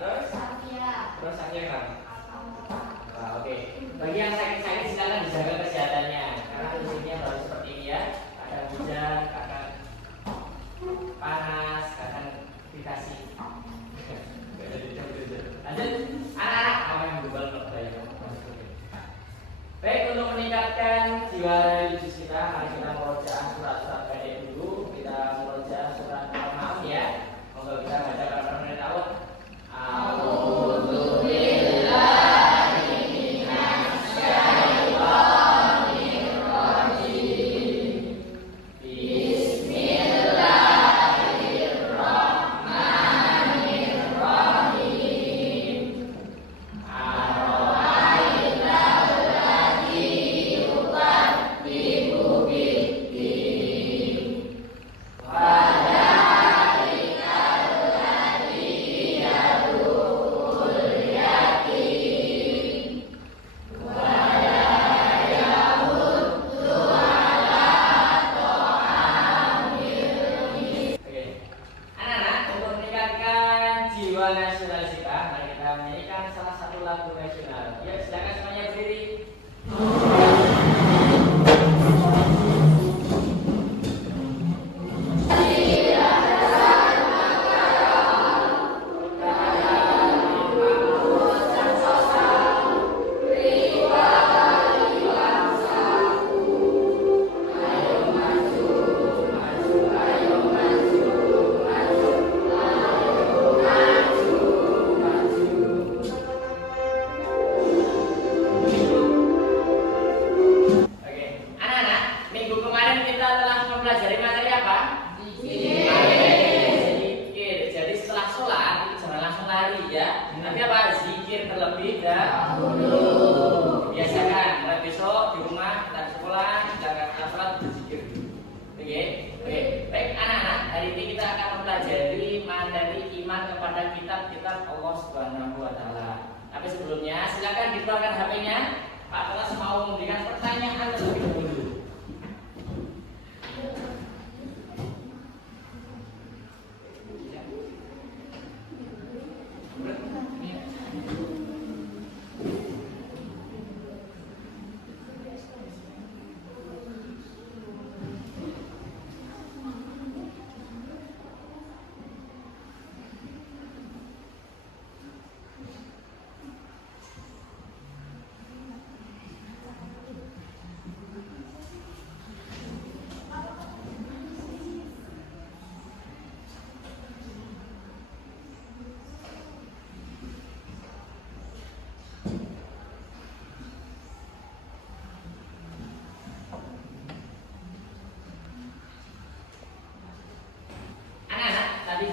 terus Satya. Nah, oke. Bagi yang sakit-sakit silakan dijaga kesehatannya karena kondisinya baru seperti ini ya. Kadang hujan, kadang panas, kadang dikasih. Lanjut, anak-anak apa yang global ya? Baik, untuk meningkatkan jiwa religius kita, mari kita merojaah surat-surat pendek dulu. Kita merojaah surat Al-Maun ya. Monggo kita baca para tahun.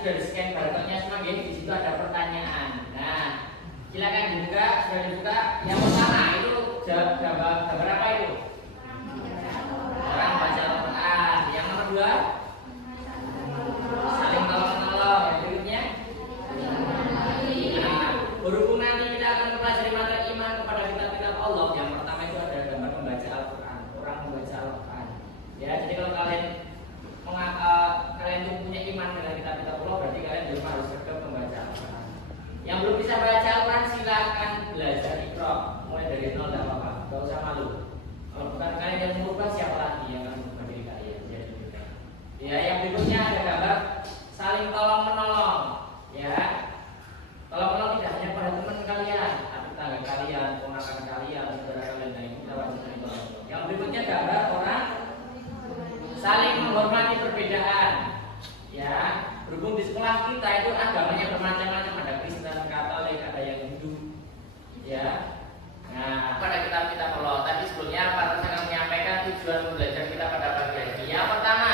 Sudah di-scan barcode-nya semua ya. Di situ ada pertanyaan. Nah, silakan dibuka. Sudah dibuka. Yang pertama itu gambar apa itu? Orang baca Al-Quran. Yang nomor 2 saling tolong-menolong. Yang berikutnya berhubung nanti kita akan mempelajari materi iman kepada kitab-kitab Allah. Yang pertama itu ada gambar membaca Al-Quran. Orang membaca Al-Quran. Ya, jadi kalau kalian itu punya iman dengan kitab-kitab Allah, berarti kalian juga harus tetap membaca Al-Quran. Yang belum bisa baca Al-Quran silakan belajar Iqra, mulai dari nol, tidak apa-apa, tidak usah malu. Kalau bukan kalian yang merubah, siapa lagi yang akan merubah diri kalian? Ya, yang berikutnya ada gambar saling tolong menolong. Ya, tolong menolong tidak hanya pada teman kalian, tapi tetangga kalian, ponakan kalian, saudara kalian, dan kita wajib menolong. Yang berikutnya gambar orang saling menghormati perbedaan. Ya, berhubung di sekolah kita itu agamanya bermacam-macam, ada Kristen, Katolik, ada yang Hindu. Ya. Nah, pada kitab-kitab Allah tadi sebelumnya Pak Terus akan menyampaikan tujuan belajar kita pada pagi hari ini. Yang pertama,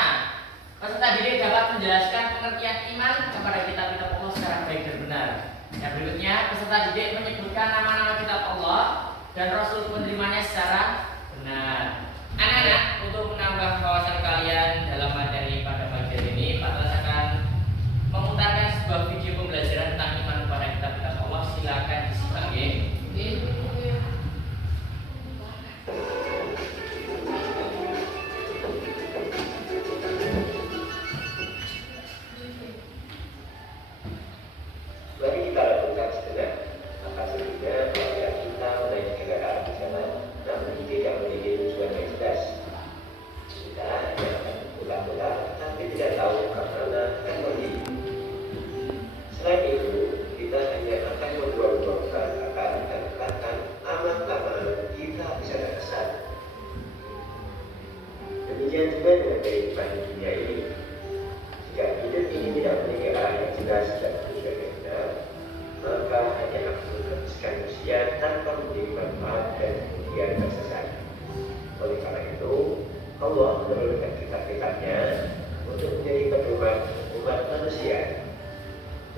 peserta didik dapat menjelaskan pengertian iman kepada kitab-kitab Allah secara baik dan benar. Yang berikutnya, peserta didik menyebutkan nama-nama kitab Allah dan Rasul penerimanya secara benar. Anak-anak, untuk menambah wawasan kalian dalam materi pada pagi hari ini, Pak Terus akan memutarkan sebuah video pembelajaran tentang iman kepada kitab-kitab Allah. Silakan disimak ya. Mari kita lakukan hanya akan menghabiskan usia tanpa memberi manfaat dan kemudian tersesat. Oleh karena itu, Allah menurunkan kitab-kitabnya untuk menjadi pedoman umat manusia,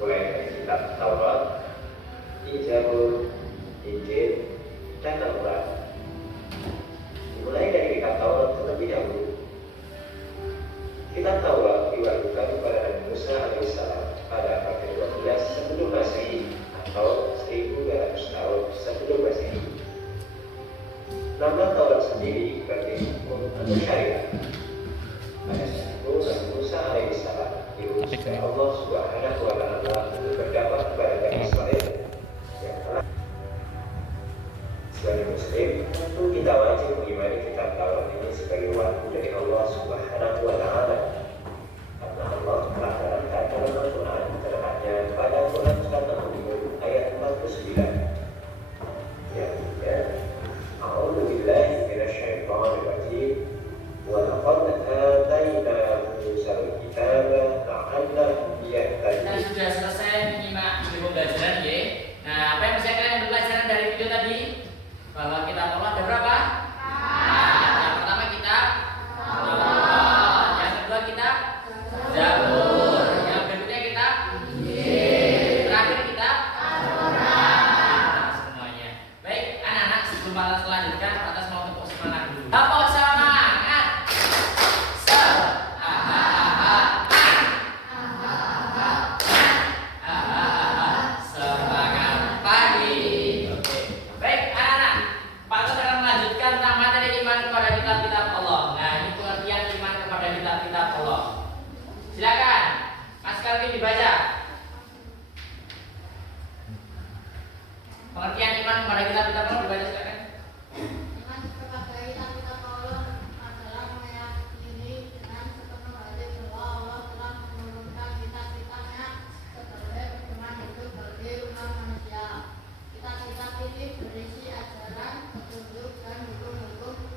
mulai dari kitab Taurat, Zabur, Injil, dan Al-Quran. Dimulai dari kitab Taurat terlebih dahulu. Kitab Taurat diwahyukan kepada Nabi Musa alaihissalam pada abad ke-12 sebelum Masehi atau 1200 tahun sebelum Masehi. Nama Taurat sendiri berarti hukum atau syariat. Pada saat itu Nabi Musa alaihissalam diutus oleh Allah Subhanahu wa Ta'ala untuk berdakwah kepada Bani Israel yang telah. Sebagai Muslim, tentu kita wajib mengimani kitab Taurat ini sebagai wahyu dari Allah Subhanahu wa Ta'ala. Karena Allah telah menerangkan dalam Al-Quran terhadapnya pada Quran Surat Al-Mulk ayat 49. Ya, A'udzu billahi minasyaitonir rajim. Wa laqad atayna Musal kitaba la'allahum yahtadun. Kita sudah selesai menyimak video pembelajaran ya. Nah, apa yang bisa kalian belajar dari video tadi? Bahwa kitab Allah ada berapa? Yang pertama kitab Taurat, yang kedua kitab Zabur, yang berikutnya kitab Injil, terakhir kitab Al-Quran. Semuanya. Baik, anak-anak, sebelum kita selanjutkan, atas mau tepuk semangat dulu. Tepuk semangat. Semangat pagi. Oke. Baik, anak-anak. Pak Tos akan melanjutkan tentang materi iman kepada kitab-kitab Allah. Nah, ini pengertian iman kepada kitab-kitab Allah. Silakan, Mas Calvin dibaca. Pengertian iman kepada kitab-kitab Allah dibaca silakan. Iman kepada kitab-kitab Allah adalah meyakini dengan sepenuh hati bahwa Allah telah menurunkan kitab-kitabnya sebagai pedoman hidup bagi umat manusia. Kitab-kitab ini berisi ajaran, petunjuk, dan hukum-hukum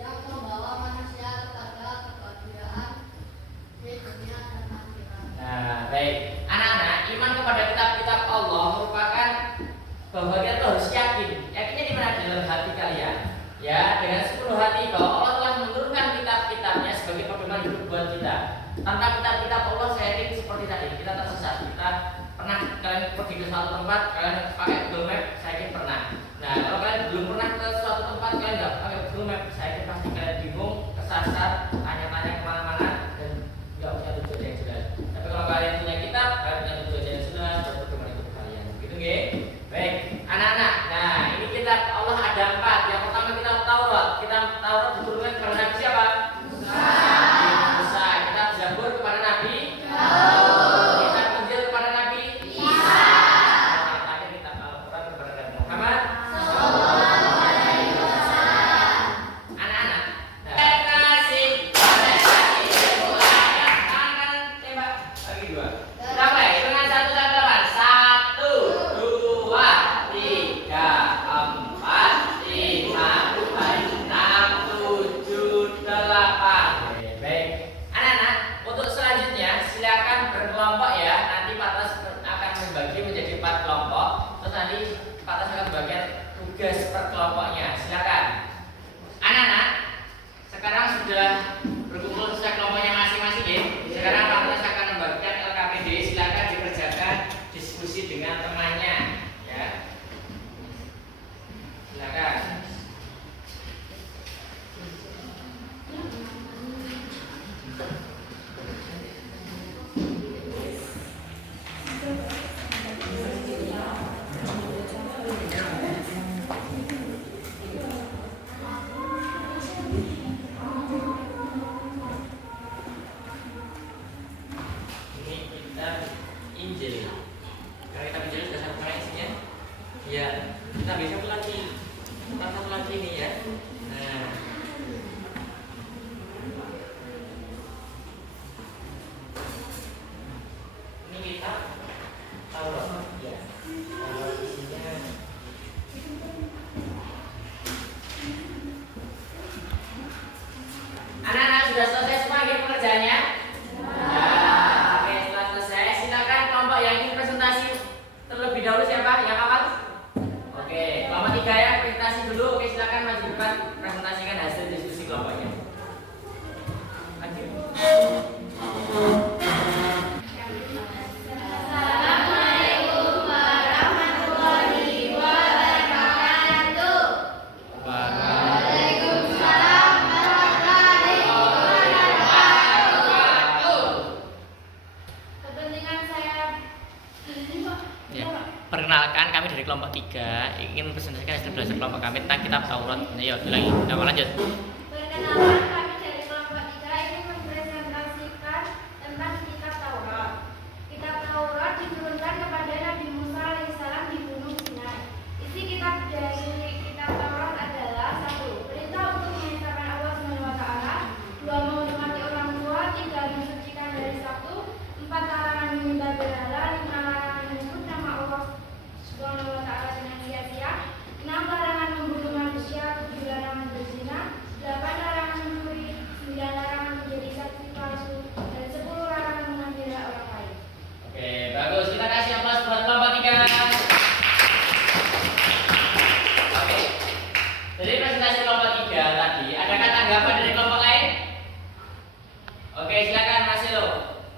yang membawa manusia kepada kebahagiaan di dunia dan akhirat. Nah, baik. Anak-anak, iman kepada kitab-kitab Allah merupakan bahwa kita tuh harus yakin. Yakinnya di mana? Di dalam hati kalian. Ya, dengan sepenuh hati bahwa Allah telah menurunkan kitab-kitabnya sebagai pedoman hidup buat kita. Tanpa kitab-kitab Allah, saya yakin seperti tadi, kita tersesat. Kita pernah kalian pergi ke suatu tempat, kalian pakai Google Map, saya yakin pernah. Nah, kalau kalian belum pernah ke suatu tempat, kalian nggak pakai Google Map, saya yakin pasti kalian bingung, kesasar, tanya-tanya kemana-mana, dan nggak punya tujuan yang jelas. Tapi kalau kalian punya kitab, kalian punya tujuan yang jelas buat pedoman hidup kalian. Gitu nggih? Baik, anak-anak. Nah, ini kitab Allah ada 4. Yang pertama kitab Taurat. Kitab Taurat diturunkan kepada Nabi siapa? Musa. Kitab Zabur kepada Nabi Daud. Kitab Injil kepada Nabi Isa. Yang terakhir kitab Al-Quran kepada Nabi Muhammad sallallahu alaihi wasallam. Anak-anak. Tangan tembak bagi 2. Kita mulai dengan 1 sampai 8. 1, 2, 3, 4, 5, 6, 7, 8. Baik. Anak-anak, untuk selanjutnya silakan berkelompok ya. Nanti Pak Tas akan membagi menjadi 4 kelompok. Terus nanti Pak Tas akan bagian tugas per kelompoknya. Silakan. Anak-anak, sekarang sudah berkumpul sesuai kelompoknya masing-masing ya. Sekarang Pak Tas akan membagikan LKPD. Silakan dikerjakan diskusi dengan temannya ya. Silakan. Ini kitab Injil. Kalau kitab Injil sudah satu kali isinya. Ya, kita bisa satu lagi. Satu lagi nih ya. Nah. Ini kitab Taurat ya. Taurat isinya anak-anak sudah selesai semua gitu pekerjaannya? Nah, oke, setelah selesai silakan kelompok yang ingin presentasi terlebih terlebih dahulu siapa yang hafal? Oke, kelompok 3 ya, presentasi dulu. Oke, silakan maju depan presentasikan hasil diskusi kelompoknya. Maju. Assalamualaikum warahmatullahi wabarakatuh. Waalaikumsalam warahmatullahi wabarakatuh. Kepentingan saya Ya, perkenalkan kami dari kelompok 3 ingin presentasikan hasil belajar kelompok kami tentang kitab Taurat. Ayo, ulangi. Nah, lanjut. Perkenalkan, kami dari kelompok 3 ingin mempresentasikan tentang kitab Taurat. Kitab Taurat diturunkan kepada Nabi Musa alaihissalam di Gunung Sinai. Isi kitab dari kitab Taurat adalah: 1. Perintah untuk mengesahkan Allah SWT, 2. Menghormati orang tua, 3. Mensucikan dari Sabtu, 4. Larangan menyembah berhala, 5. Larangan menyebut nama Allah SWT dengan sia-sia, 6. Larangan membunuh manusia, 7. Larangan berzina, 8. Larangan mencuri, 9. Larangan menjadi saksi palsu, dan 10. Larangan mengambil hak orang lain. Oke, bagus. Kita kasih aplaus buat kelompok 3. Oke. Dari presentasi kelompok 3 tadi, adakah tanggapan dari kelompok lain? Oke, silakan Mas Elo.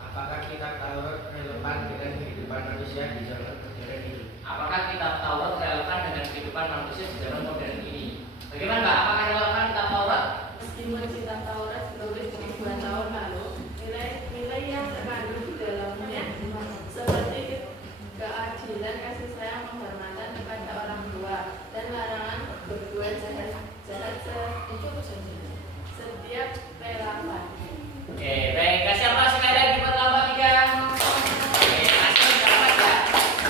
Apakah kitab Taurat relevan dengan kehidupan manusia di zaman modern ini? Apakah kitab Taurat relevan dengan kehidupan manusia di zaman modern ini? Bagaimana, Mbak? Apakah relevan kitab Taurat? Meskipun kitab Taurat ditulis ribuan tahun lalu, nilai-nilai yang terkandung di dalamnya seperti keadilan, kasih sayang, penghormatan kepada orang tua, dan larangan berbuat jahat setiap relevan. Oke, baik. Kasih aplaus sekali lagi buat kelompok 3. Oke, Mas Elo sudah pas ya?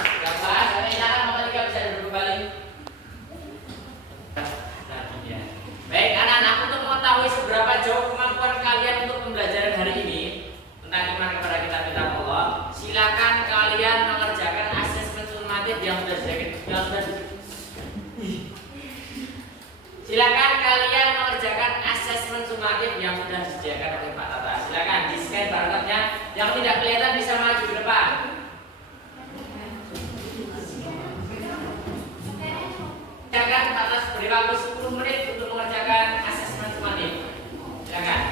Sudah pas. Oke, silakan kelompok 3 bisa duduk kembali. Nah, iya. Baik, anak-anak, untuk mengetahui seberapa jauh kemampuan kalian untuk pembelajaran hari ini tentang iman kepada kitab-kitab Allah, silakan kalian mengerjakan asesmen sumatif yang sudah silakan kalian mengerjakan asesmen sumatif yang sudah disediakan oleh Pak Tata. Silakan di-scan barcode-nya. Yang tidak kelihatan bisa maju ke depan. Silakan Pak Tata beri waktu 10 menit untuk mengerjakan asesmen sumatif. Silakan.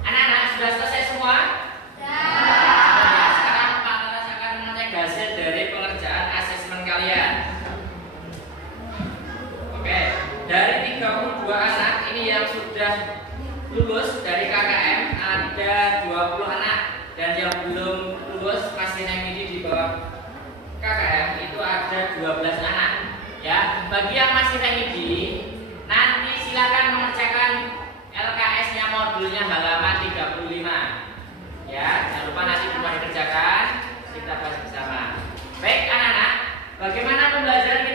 Anak-anak sudah selesai semua? Sekarang Pak Tatas akan mengecek hasil dari pengerjaan asesmen kalian. Oke, dari 32 anak ini yang sudah lulus dari KKM ada 20 anak, dan yang belum lulus masih ngidi di bawah KKM itu ada 12 anak. Ya, bagi yang masih ngidi, nanti silakan mengerjakan LKS-nya modulnya halaman 35. Ya, jangan lupa nanti rumah dikerjakan, kita bahas bersama. Baik anak-anak, bagaimana pembelajaran